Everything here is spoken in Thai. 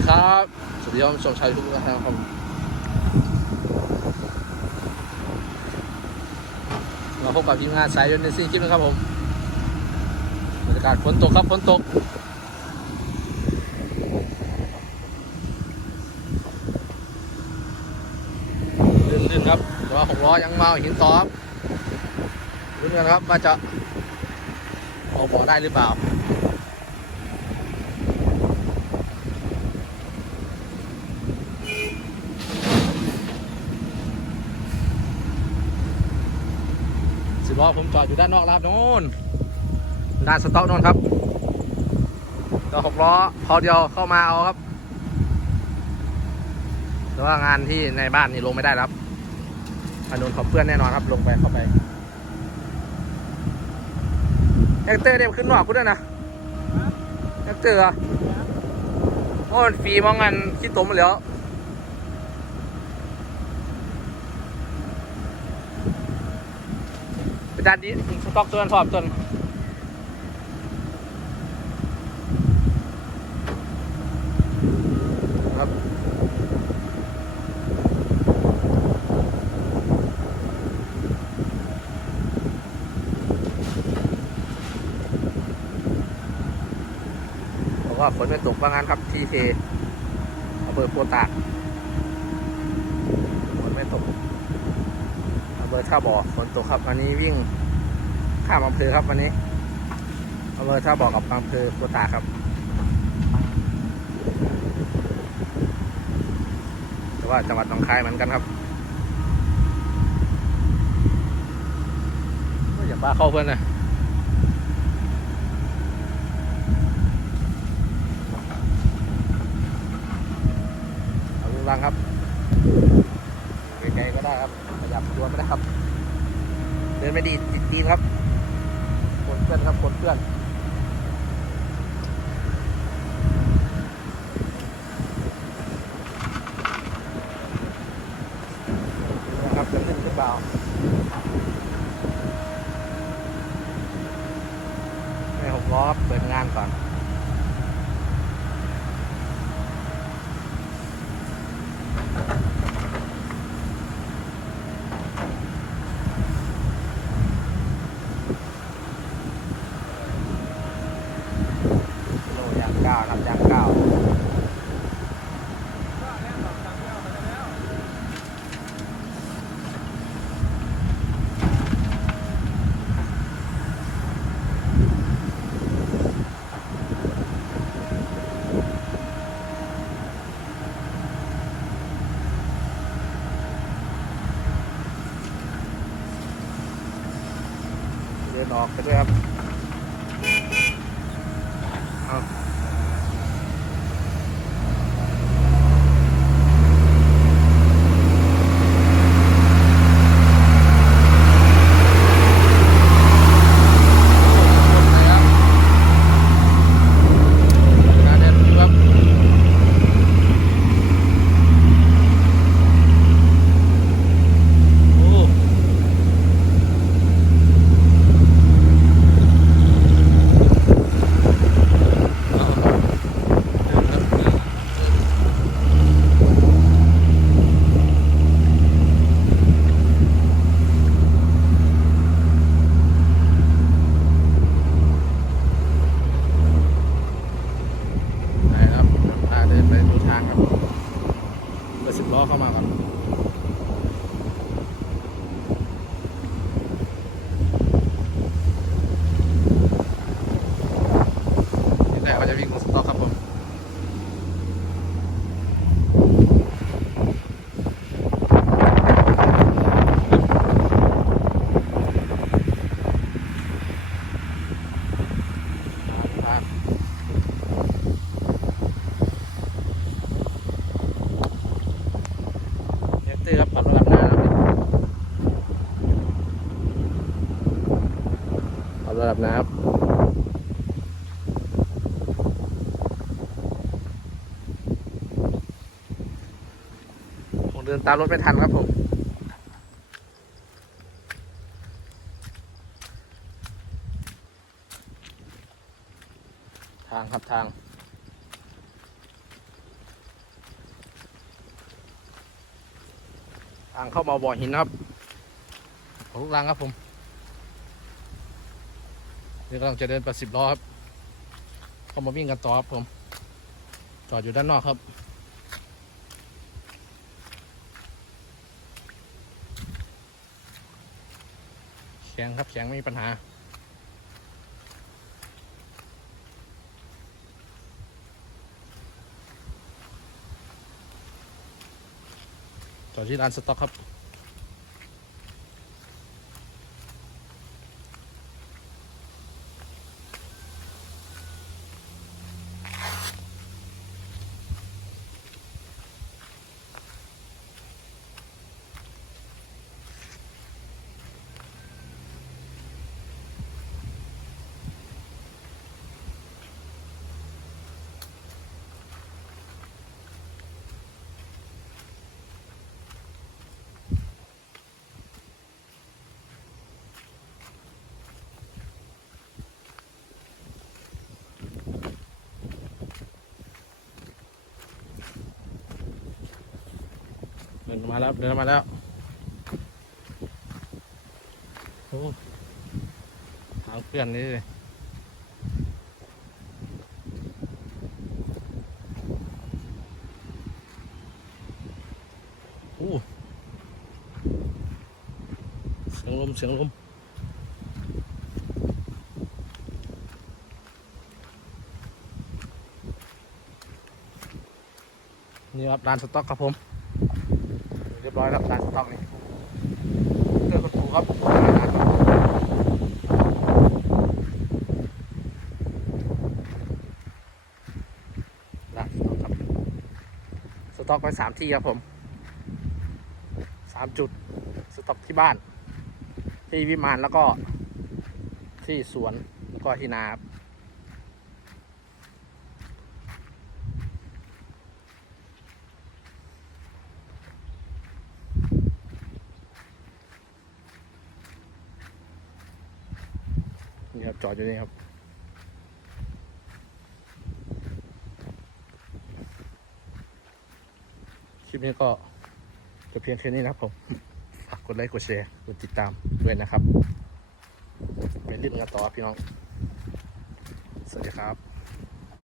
ดีครับ สวัสดีครับชมชายทุกท่านครับมาพบกับทีมงานสายยนต์ในซีคลิปนะครับผมบรรยากาศฝนตกครับฝนตกลื่นๆครับแต่ว่าหกล้อยังมาหินต่อครับลุ้นกันครับว่าจะออกบ่อได้หรือเปล่า ล้อผมจอดอยู่ด้านนอกแล้วครับนู้นด้านสต็อกนู้นครับแล้วหกล้อพอเดียวเข้ามาเอาครับแต่ว่างานที่ในบ้านนี่ลงไม่ได้ครับอันนู้นเขาเพื่อนแน่นอนครับ ลงไปเข้าไปแอคเตอร์เดี๋ยวขึ้นนอกคุณด้วยนะแอคเตอร์อะโอ้ฟีมองงานคิดตมมาแล้ว ไป ด้านนี้สต็อกตัวนั้นพร้อมตัวนั้นครับบอกว่าฝนไม่ตกว่างั้นครับที่เทอำเภอโพตากฝนไม่ตก อำ เภอท่าบ่อฝนตกครับวันนี้วิ่งข้ามอำเภอครับวันนี้อำเภอท่าบ่อกับอำเภอปัวตากครับแต่ว่าจังหวัดหนองคายเหมือนกันครับอยอย่าบ้าเข้าเพื่อนนะเอาลุงรังครับ ไกลๆก็ได้ครับข ยับตัวไม่ได้ครับ เดินไม่ดีติดตีนครับคนเพื่อนครับคนเพื่อนนะครับจะขึ้นหรือเปล่าไม่หกล้อครับเปิดงานก่อน โลยางเก้าครับยางเก้าเดินออกไปด้วยครับเอา การเดินครับ โอ้เอาเดินครับเดินเดินไหนครับพาเดินไปดูทางครับรถสิบล้อเข้ามาครับ นี่แต่เขาจะวิ่งสต็อกครับผม ครับ ซื้อครับปรับระดับน้ำปรับระดับน้ำผมเดินตามรถไม่ทันครับผมทางครับทางางเข้ามาบ่อหินครับของลูกลังครับผมนี่กำลังจะเดินไปสิบล้อครับเข้ามาวิ่งกันต่อครับผม จอดอยู่ด้านนอกครับแข็งครับแข็งไม่มีปัญหา จอดที่ร้านสต็อกครับ ดินมาแล้วเดินมาแล้วโอ้ทางเพื่อนนี่เลยโอ้เสียงลมเสียงลมนี่ครับร้านสต็อกครับผม รียบร้อยครับร้านสต็อกนี่เจอคนถูกครับร้านสตอกครับ สต็อกไว้สามที่ครับผมสามจุด สต็อกที่บ้าน ที่วิมานแล้วก็ที่สวน แล้วก็ที่นาครับนี่ ครับ จอดอยู่นี่ครับ คลิปนี้ก็จะเพียงแค่นี้นะครับผม ฝากกดไลค์ กดแชร์ กดติดตามด้วยนะครับ เป็นรื่องกันต่อพี่น้อง สวัสดีครับ